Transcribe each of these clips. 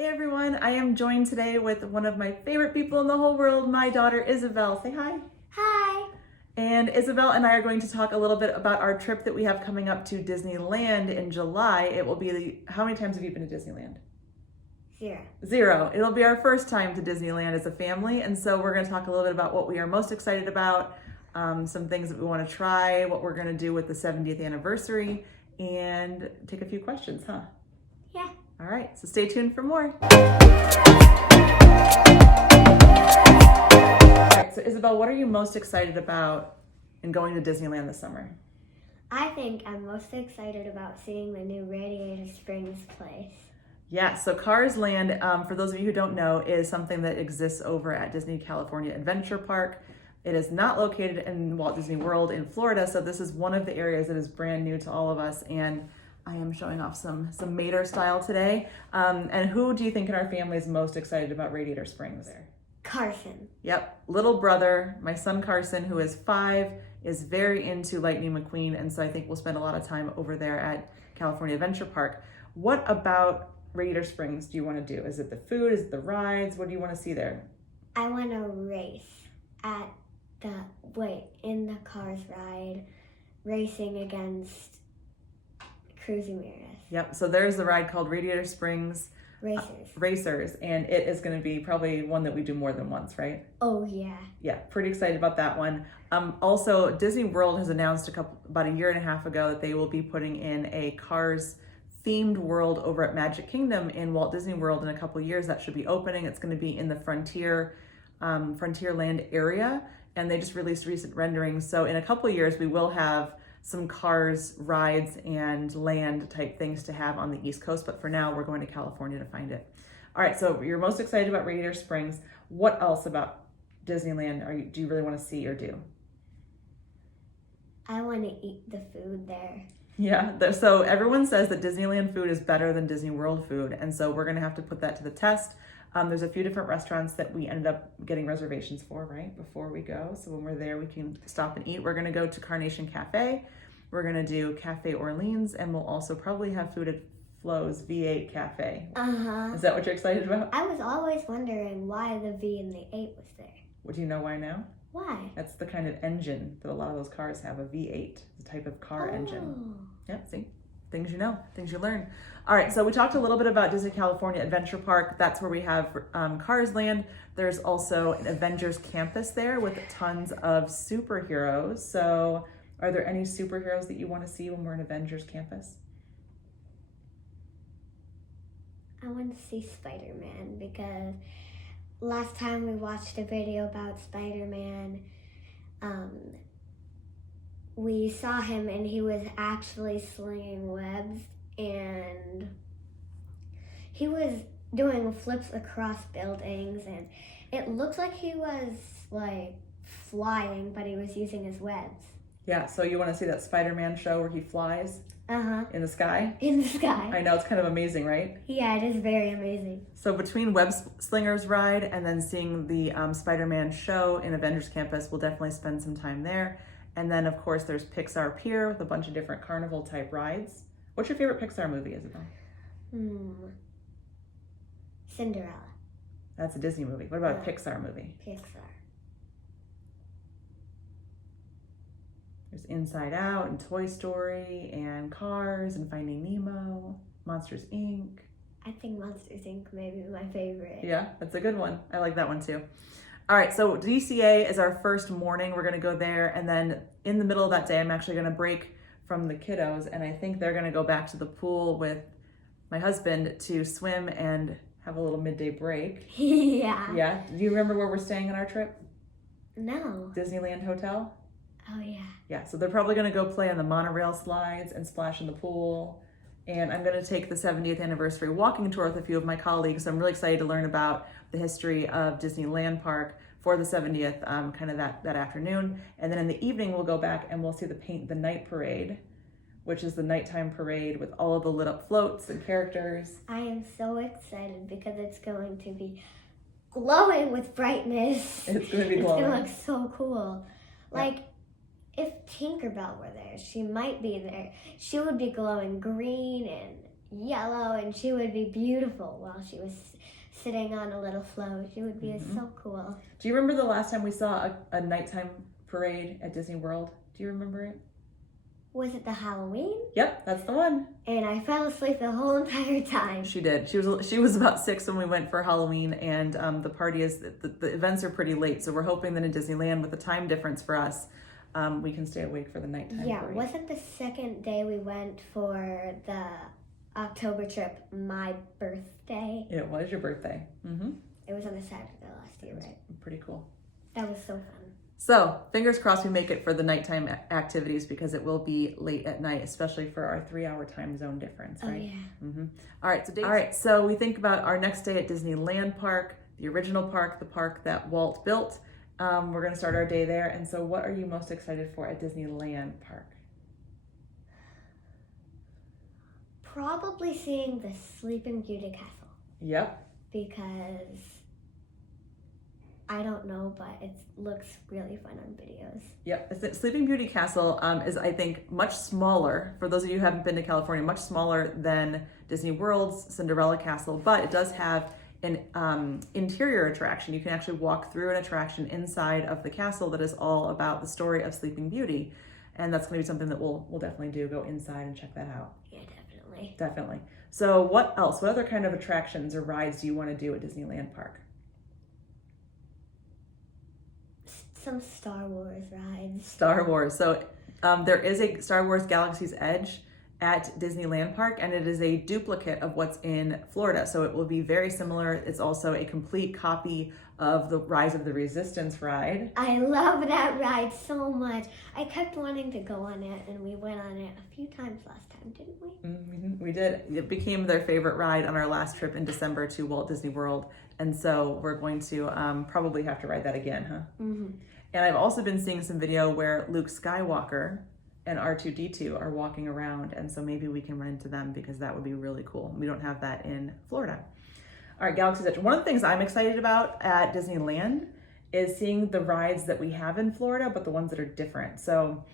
Hey everyone, I am joined today with one of my favorite people in the whole world, my daughter Isabel. Say hi. Hi. And Isabel and I are going to talk a little bit about our trip that we have coming up to Disneyland in July. It will be, how many times have you been to Disneyland? 0. 0. It'll be our first time to Disneyland as a family, and so we're going to talk a little bit about what we are most excited about, some things that we want to try, what we're going to do with the 70th anniversary, and take a few questions, huh? Yeah. All right, so stay tuned for more. All right, so Isabel, what are you most excited about in going to Disneyland this summer? I think I'm most excited about seeing the new Radiator Springs place. Yeah, so Cars Land, for those of you who don't know, is something that exists over at Disney California Adventure Park. It is not located in Walt Disney World in Florida, so this is one of the areas that is brand new to all of us, and I am showing off some Mater style today. And who do you think in our family is most excited about Radiator Springs? Carson. Yep, little brother, my son Carson, who is 5, is very into Lightning McQueen, and so I think we'll spend a lot of time over there at California Adventure Park. What about Radiator Springs do you want to do? Is it the food? Is it the rides? What do you want to see there? I want to race in the Cars ride, racing against Cruising Mirrors. Yep, so there's the ride called Radiator Springs Racers, and it is going to be probably one that we do more than once, right? Oh yeah. Yeah, pretty excited about that one. Also, Disney World has announced about a year and a half ago that they will be putting in a Cars themed world over at Magic Kingdom in Walt Disney World in a couple years. That should be opening. It's going to be in the Frontierland area, and they just released recent renderings. So in a couple years, we will have some Cars rides and land type things to have on the East Coast, but for now we're going to California to find it. All right, so you're most excited about Radiator Springs. What else about Disneyland do you really want to see or do? I want to eat the food there. Yeah, so everyone says that Disneyland food is better than Disney World food, and so we're going to have to put that to the test. There's a few different restaurants that we ended up getting reservations for, right, before we go. So when we're there, we can stop and eat. We're going to go to Carnation Cafe. We're going to do Cafe Orleans, and we'll also probably have food at Flo's V8 Cafe. Uh-huh. Is that what you're excited about? I was always wondering why the V and the 8 was there. Well, do you know why now? Why? That's the kind of engine that a lot of those cars have, a V8, the type of car engine. Yeah, see? Things you know, things you learn. All right, so we talked a little bit about Disney California Adventure Park. That's where we have Cars Land. There's also an Avengers campus there with tons of superheroes. So are there any superheroes that you want to see when we're in Avengers campus? I want to see Spider-Man because last time we watched a video about Spider-Man, we saw him and he was actually slinging webs and he was doing flips across buildings, and it looked like he was like flying, but he was using his webs. Yeah, so you want to see that Spider-Man show where he flies in the sky? In the sky. I know, it's kind of amazing, right? Yeah, it is very amazing. So between Web Slingers ride and then seeing the Spider-Man show in Avengers Campus, we'll definitely spend some time there. And then, of course, there's Pixar Pier with a bunch of different carnival-type rides. What's your favorite Pixar movie, Isabel? Cinderella. That's a Disney movie. What about a Pixar movie? Pixar. There's Inside Out and Toy Story and Cars and Finding Nemo, Monsters, Inc. I think Monsters, Inc. may be my favorite. Yeah, that's a good one. I like that one too. All right, so DCA is our first morning. We're gonna go there, and then in the middle of that day, I'm actually gonna break from the kiddos, and I think they're gonna go back to the pool with my husband to swim and have a little midday break. Yeah. Yeah, do you remember where we're staying on our trip? No. Disneyland Hotel? Oh yeah. Yeah, so they're probably gonna go play on the monorail slides and splash in the pool. And I'm gonna take the 70th anniversary walking tour with a few of my colleagues. So I'm really excited to learn about the history of Disneyland Park for the 70th, kind of that afternoon. And then in the evening, we'll go back and we'll see the Paint the Night Parade, which is the nighttime parade with all of the lit up floats and characters. I am so excited because it's going to be glowing with brightness. It's gonna be glowing. It's gonna look so cool. Like, if Tinkerbell were there, she might be there. She would be glowing green and yellow, and she would be beautiful while she was sitting on a little float. She would be so cool. Do you remember the last time we saw a nighttime parade at Disney World? Do you remember it? Was it the Halloween? Yep, that's the one. And I fell asleep the whole entire time. She did. She was about 6 when we went for Halloween, and the events are pretty late, so we're hoping that in Disneyland, with the time difference for us, we can stay awake for the nighttime parade. Wasn't the second day we went for the October trip my birthday? It was your birthday. Mm-hmm. It was on a Saturday last year, right? Pretty cool. That was so fun. So, fingers crossed we make it for the nighttime activities, because it will be late at night, especially for our 3-hour time zone difference, right? Oh, yeah. Mm-hmm. All right, so we think about our next day at Disneyland Park, the original park, the park that Walt built. We're going to start our day there. And so what are you most excited for at Disneyland Park? Probably seeing the Sleeping Beauty Castle. Yep. Because I don't know, but it looks really fun on videos. Yep, the Sleeping Beauty Castle is, I think, much smaller. For those of you who haven't been to California, much smaller than Disney World's Cinderella Castle, but it does have an interior attraction. You can actually walk through an attraction inside of the castle that is all about the story of Sleeping Beauty. And that's going to be something that we'll definitely do, go inside and check that out. Yeah, definitely. Definitely. So what else? What other kind of attractions or rides do you want to do at Disneyland Park? Some Star Wars rides. Star Wars. So there is a Star Wars Galaxy's Edge at Disneyland Park, and it is a duplicate of what's in Florida. So it will be very similar. It's also a complete copy of the Rise of the Resistance ride. I love that ride so much. I kept wanting to go on it, and we went on it a few times last time, didn't we? Mm-hmm. We did. It became their favorite ride on our last trip in December to Walt Disney World. And so we're going to probably have to ride that again, huh? Mm-hmm. And I've also been seeing some video where Luke Skywalker and R2-D2 are walking around, and so maybe we can run into them, because that would be really cool. We don't have that in Florida. All right, Galaxy's Edge. One of the things I'm excited about at Disneyland is seeing the rides that we have in Florida, but the ones that are different. So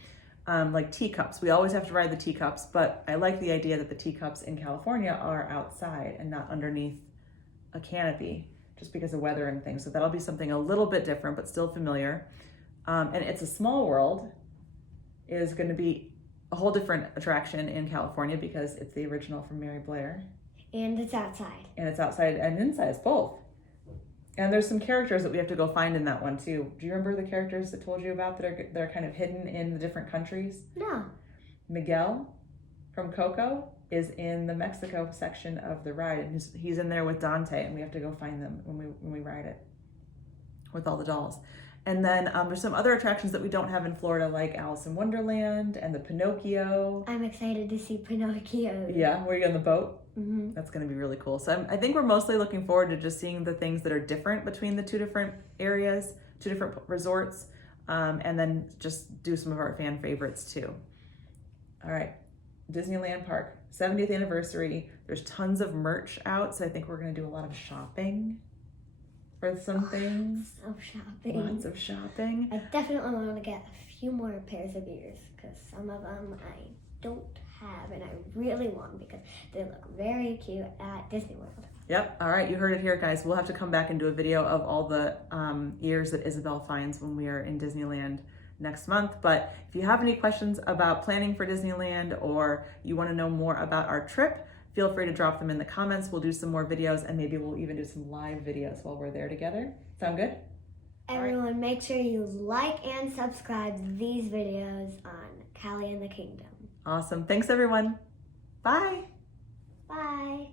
like teacups. We always have to ride the teacups, but I like the idea that the teacups in California are outside and not underneath a canopy, just because of weather and things. So that'll be something a little bit different, but still familiar. And It's a Small World is going to be a whole different attraction in California, because it's the original from Mary Blair. And it's outside. And it's outside and inside, it's both. And there's some characters that we have to go find in that one too. Do you remember the characters that told you about that are kind of hidden in the different countries? No. Miguel from Coco is in the Mexico section of the ride, and he's in there with Dante, and we have to go find them when we ride it with all the dolls. And then there's some other attractions that we don't have in Florida, like Alice in Wonderland and the Pinocchio. I'm excited to see Pinocchio. Yeah, were you on the boat? Mm-hmm. That's going to be really cool. So I think we're mostly looking forward to just seeing the things that are different between the two different areas, two different resorts, and then just do some of our fan favorites too. All right, Disneyland Park, 70th anniversary. There's tons of merch out, so I think we're going to do a lot of shopping for some things. Lots of shopping. I definitely want to get a few more pairs of ears, because some of them I don't have, and I really want, because they look very cute at Disney World. Yep. All right. You heard it here, guys. We'll have to come back and do a video of all the ears that Isabel finds when we are in Disneyland next month. But if you have any questions about planning for Disneyland, or you want to know more about our trip, feel free to drop them in the comments. We'll do some more videos, and maybe we'll even do some live videos while we're there together. Sound good? Everyone, make sure you like and subscribe these videos on Callie and the Kingdom. Awesome. Thanks, everyone. Bye. Bye.